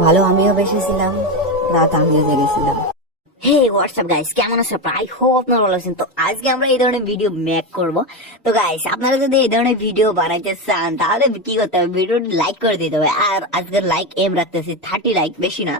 ভালো আমিও বেসেছিলাম, রাত আমিও জেগেছিলাম। হে হোয়াটসঅ্যাপ গাইস, কেমন আছো? আই হোপ আপনারা ভালো আছেন। তো আজকে আমরা এই ধরনের ভিডিও মেক করব। তো গাইস, আপনারা যদি এই ধরনের ভিডিও বানাইতে চান তাহলে কি করতে হবে, ভিডিওটি লাইক করে দিতে হবে। আর আজকের লাইক এম রাখতেছি 30 লাইক, বেশি না।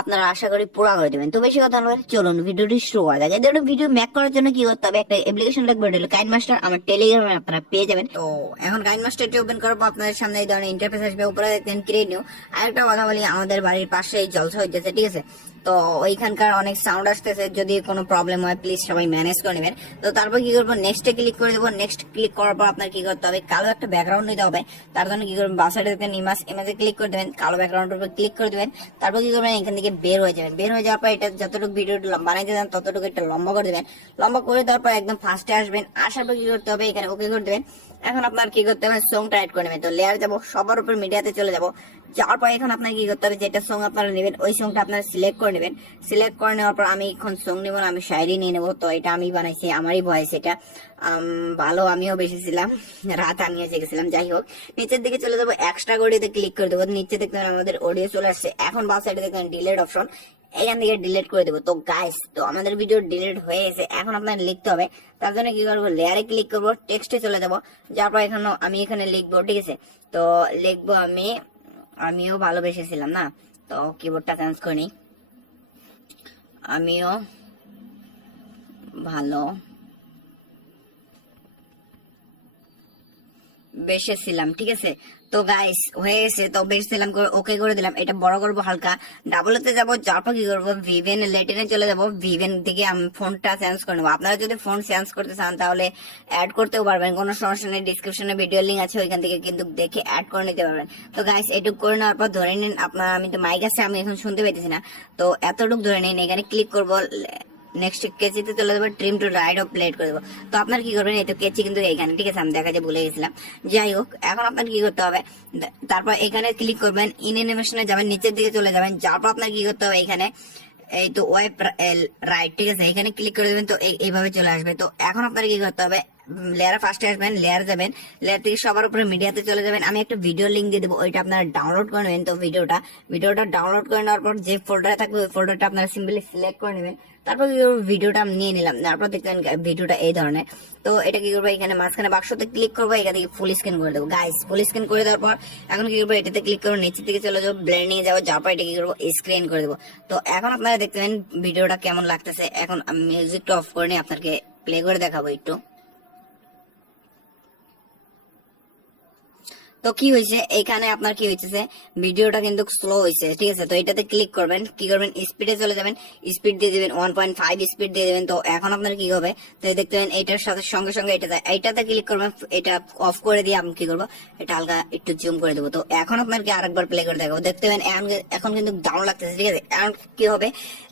আপনারা আশা করি পুরো করে দেবেন। তো বেশি কথা নয়, চলুন ভিডিওটি শুরু করা যাক। এই ধরনের ভিডিও মেক করার জন্য কি করতে হবে, একটা অ্যাপ্লিকেশন লাগবে, এটা হলো কাইনমাস্টার। আমার টেলিগ্রামে আপনারা পেয়ে যাবেন। তো এখন কাইনমাস্টারটি ওপেন করবো, আপনাদের সামনে এই ধরনের ইন্টারফেস আসবে। উপরে দেখতেন ক্রিয়েট নিউ। আরেকটা কথা বলি, আমাদের বাড়ির পাশেই জলসা হইতেছে, ঠিক আছে? তো ওইখানকার অনেক সাউন্ড আসতেছে, যদি কোনো প্রবলেম হয় প্লিজ সবাই ম্যানেজ করে নেবেন। তো তারপর কি করবো, নেক্সটে ক্লিক করে দেবো। নেক্সট ক্লিক করার পর আপনার কি করতে হবে, কালো একটা ব্যাকগ্রাউন্ড নিতে হবে। তার জন্য কি করবেন, বাসাইডে দেখবেন ইমেজে ক্লিক করে দেবেন, কালো ব্যাকগ্রাউন্ডের উপর ক্লিক করে দেবেন। তারপর কি করবেন, এখান থেকে বের হয়ে যাবেন। বের হয়ে যাওয়ার পর এটা যতটুকু ভিডিও বানাইতে দেন ততটুকু একটা লম্বা করে দেবেন। লম্বা করে দেওয়ার পর একদম ফার্স্টে আসবেন। আসার পর কি করতে হবে, এখানে ওকে করে দেবেন। এখন আপনার কি করতে হবে, সংটা অ্যাড করে নেবেন। তো লেয়ার যাবো, সবার উপর মিডিয়াতে চলে যাবো। যাওয়ার পর এখন আপনার কি করতে হবে, যেটা সং আপনারা নেবেন ওই সংটা আপনারা সিলেক্ট করে নেবেন। সিলেক্ট করে নেওয়ার পর আমি এখন সং নেবো না, আমি শায়রি নিয়ে নেবো। তো এটা আমি বানাইছি, আমারই ভয়েস এটা। ভালো আমিও বেসেছিলাম, রাত আমিও জেগেছিলাম। যাই হোক, নিচের দিকে চলে যাবো, এক্সট্রা অডিওতে ক্লিক করে দেবো। নিচে দেখতে আমাদের অডিও চলে আসছে। এখন বাম সাইডে দেখবেন ডিলেট অপশন, এখান থেকে ডিলিট করে দেবো। তো গাইস, তো আমাদের ভিডিও ডিলিট হয়ে গেছে। এখন আপনার লিখতে হবে, তার জন্য কি করবো, লেয়ারে ক্লিক করবো, টেক্সটে চলে যাবো। যার পর আমি এখানে লিখবো, ঠিক আছে? তো লিখবো আমিও ভালোবেসেছিলাম না। তো কিবোর্ডটা চেঞ্জ করে নিই, আমিও ভালো বেসেছিলাম, ঠিক আছে? তো গাইস হয়ে গেছে। তো বেসেছিলাম করে ওকে করে দিলাম। এটা বড় করবো হালকা, ডাবলতে যাবো। যার পর কি করবো, ভিভেন লেটেনে চলে যাবো। ভিভেন থেকে আমি ফোনটা চেঞ্জ করে নেবো। আপনারা যদি ফোন চেঞ্জ করতে চান তাহলে অ্যাড করতেও পারবেন, কোনো সমস্যা নেই। ডিসক্রিপশনে ভিডিও লিঙ্ক আছে, ওইখান থেকে কিন্তু দেখে অ্যাড করে নিতে পারবেন। তো গাইস, এটুক করে নেওয়ার পর ধরে নিন আপনার, আমি তো মাইক আছে, আমি এখন শুনতে পাইতেছি না। তো এতটুক ধরে নিন, এখানে ক্লিক করবো। নেক্সট কেচিতে চলে যাবো, trim to right of plate করে দেবো। তো আপনার কি করবেন, এই তো কেচি কিন্তু এইখানে, ঠিক আছে? আমি দেখা যায় ভুলে গেছিলাম। যাই হোক, এখন আপনার কি করতে হবে, তারপর এখানে ক্লিক করবেন, ইন অ্যানিমেশনে যাবেন, নিচের দিকে চলে যাবেন। যার পর আপনার কি করতে হবে, এখানে এই তো ওয়াইপ রাইট, ঠিক আছে? এখানে ক্লিক করে দেবেন। তো এইভাবে চলে আসবে। তো এখন আপনার কি করতে হবে, লেয়ার ফার্স্টে আসবেন, লেয়ার যাবেন, লেয়ার থেকে সবার উপরে মিডিয়াতে চলে যাবেন। আমি একটা ভিডিও লিঙ্ক দিয়ে দেবো, ওইটা আপনারা ডাউনলোড করে নেবেন। তো ভিডিওটা ডাউনলোড করে নেওয়ার পর যে ফোল্ডারে থাকবে ওই ফোল্ডারটা আপনারা সিম্পলি সিলেক্ট করে নেবেন। তারপর কি করবো, ভিডিওটা আমি নিয়ে নিলাম। তারপর দেখবেন ভিডিওটা এই ধরনের। তো এটা কি করবো, এখানে মাঝখানে বাক্সতে ক্লিক করবো, এখান থেকে ফুল স্ক্রিন করে দেবো। গাইস, ফুল স্ক্রিন করে দেওয়ার পর এখন কি করবো, এটাতে ক্লিক করবো, নিচের দিকে চলে যাবো, ব্লেন্ডিং এ যাবো। যাওয়ার পর এটা কি করবো, স্ক্রিন করে দেবো। তো এখন আপনারা দেখতে পাবেন ভিডিওটা কেমন লাগতেছে। এখন আমি মিউজিকটা অফ করে নিয়ে আপনাকে প্লে করে দেখাবো একটু। তো কি হয়েছে, এখানে আপনার কি হয়েছে, ভিডিওটা কিন্তু স্লো হয়েছে, ঠিক আছে? তো এটাতে ক্লিক করবেন, কি করবেন, স্পিডে চলে যাবেন, স্পিড দিয়ে দিবেন 1.5 স্পিড দিয়ে দিবেন। তো এখন আপনার কি হবে, তো দেখতে পাবেন এটার সাথে সঙ্গে সঙ্গে এটাতে ক্লিক করবেন, এটা অফ করে দিয়ে আমি কি করবো, এটা হালকা একটু জুম করে দেবো। তো এখন আপনার কি আরেকবার প্লে করে দেখাবো, দেখতে পাবেন এখন কিন্তু ডাউন লাগতেছে, ঠিক আছে? এখন কি হবে,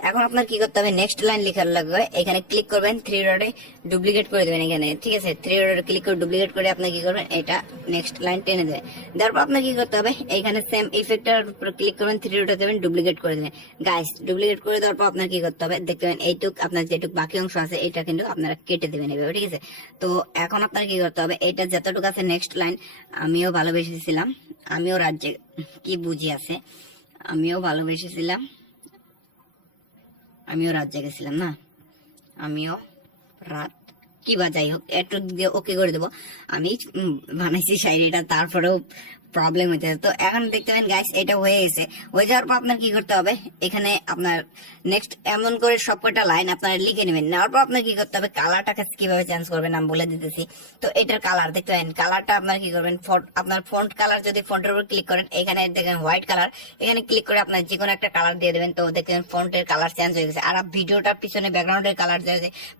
এখন আপনার কি করতে হবে, নেক্সট লাইন লেখার লাগবে। এখানে ক্লিক করবেন, 3 ডটে ডুপ্লিকেট করে দেবেন এখানে, ঠিক আছে? 3 ডটে ক্লিক করে ডুপ্লিকেট করে আপনি কি করবেন, এটা নেক্সট লাইন টেনে দেবেন। তারপর আপনার কি করতে হবে, এইখানে সেম ইফেক্টটার উপর ক্লিক করবেন, 3 ডটে দেবেন, ডুপ্লিকেট করে দেবেন। গাইস, ডুপ্লিকেট করে দেওয়ার পর আপনার কি করতে হবে, দেখবেন এইটুক আপনার যেটুক বাকি অংশ আছে এটা কিন্তু আপনারা কেটে দেবেন এভাবে, ঠিক আছে? তো এখন আপনার কি করতে হবে, এটা যতটুকু আছে নেক্সট লাইন, আমিও ভালোবেসেছিলাম, আমিও রাজ্যে, কি বুঝি আছে, আমিও ভালোবেসেছিলাম, আমিও রাজ্যে গেছিলাম না, আমিও রাত, কি বা যাই হোক, একটু দিয়ে ওকে করে দেবো। আমি বানাইছি শায়রিটা, তারপরেও প্রবলেম হইতে। তো এখন দেখতে পাবেন গাইস, এটা হয়ে গেছে। হয়ে যাওয়ার পর আপনার কি করতে হবে, এখানে আপনার নেক্সট এমন করে সবকটা লাইন আপনারা লিখে নেবেন। নেওয়ার পর আপনার কি করতে হবে, কালারটাকে কিভাবে চেঞ্জ করবেন আমি বলে দিতেছি। তো এটার কালার দেখতে পাবেন, কালারটা আপনার কি করবেন, আপনার ফন্ট কালার, যদি ফন্টের উপর ক্লিক করেন, এখানে দেখেন হোয়াইট কালার, এখানে ক্লিক করে আপনার যে কোনো একটা কালার দিয়ে দেবেন। তো দেখবেন ফন্টের কালার চেঞ্জ হয়ে গেছে। আর ভিডিওটার পিছনে ব্যাকগ্রাউন্ডের কালার,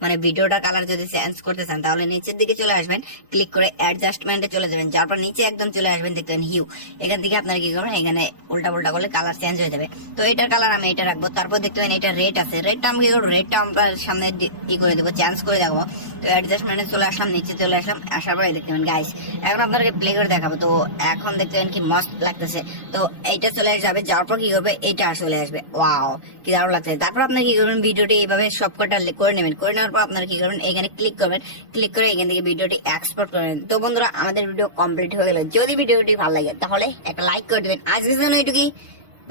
মানে ভিডিওটার কালার যদি চেঞ্জ করতে চান তাহলে নিচের দিকে চলে আসবেন, ক্লিক করে অ্যাডজাস্টমেন্টে চলে যাবেন। যার পর নিচে একদম চলে আসবেন, দেখবেন হিউ, এখান থেকে আপনারা কি করবেন, এখানে উল্টা পুল্টা করলে কালার চেঞ্জ হয়ে যাবে। তো এটার কালার আমি এটা রাখবো। তারপর দেখতে পাবেন এটা রেড আছে, রেডটা আমি কি করবো, রেডটা আপনার সামনে ই করে দেবো, চেঞ্জ করে দেখাবো। তো অ্যাডজাস্টমেন্টে চলে আসলাম, নিচে চলে আসলাম, আসার পরে দেখতে পাবেন গাইস, এখন আপনাকে প্লে করে দেখাবো। তো এখন দেখতে পাবেন কি মস্ত লাগতেছে। তো এইটা চলে যাবে, যাওয়ার পর কি করবে, এটা চলে আসবে। ওয়াও, কি দারুণ লাগছে। তারপর আপনার কি করবেন, ভিডিওটি এইভাবে সবকটা করে নেবেন। করে নেওয়ার পর আপনার কি করবেন, এখানে ক্লিক করবেন, ক্লিক করে এখান থেকে ভিডিওটি এক্সপোর্ট করবেন। তো বন্ধুরা, আমাদের ভিডিও কমপ্লিট হয়ে গেল। যদি ভিডিওটি ভালো লাগে তাহলে একটা লাইক করে দেবেন। আজকের জন্য এটুকুই,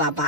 বাবা।